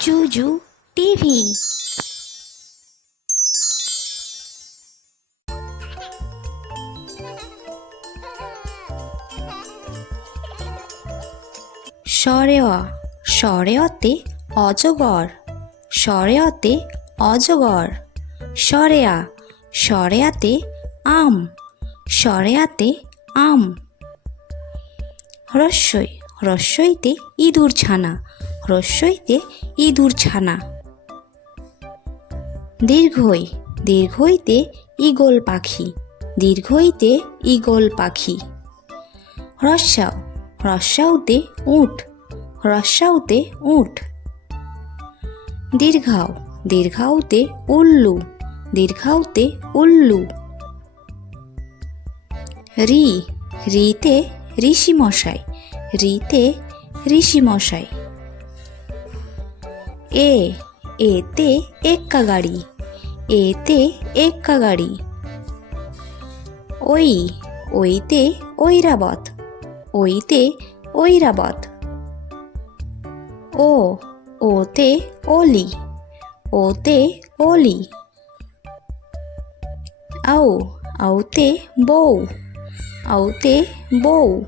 জুজু TV. সরেয়া, সরেয়তে অজগর, সরেয়তে অজগর। সরেয়া, সরেয়াতে আম, সরেয়াতে আম। হ্রস্বই, হ্রস্বইতে ইঁদুর ছানা, হ্রস্বইতে ইঁদুর ছানা। দীর্ঘই, দীর্ঘইতে ঈগল পাখি, দীর্ঘইতে ঈগল পাখি। হ্রস্বাউ, হ্রস্বাউতে উট, হ্রস্বাউতে উট। দীর্ঘাউ, দীর্ঘাউতে উল্লু, দীর্ঘাউতে উল্লু। রি, রিতে ঋষিমশাই, রিতে ঋষিমশাই। এ, এতে এক্কা গাড়ি, এতে এক্কা গাড়ি। ওই, ওইতে ঐরাবত, ওইতে ঐরাবত। ও, ওতে ওলি, ওতে ওলি। আও, আউতে বউ, আউতে বউ।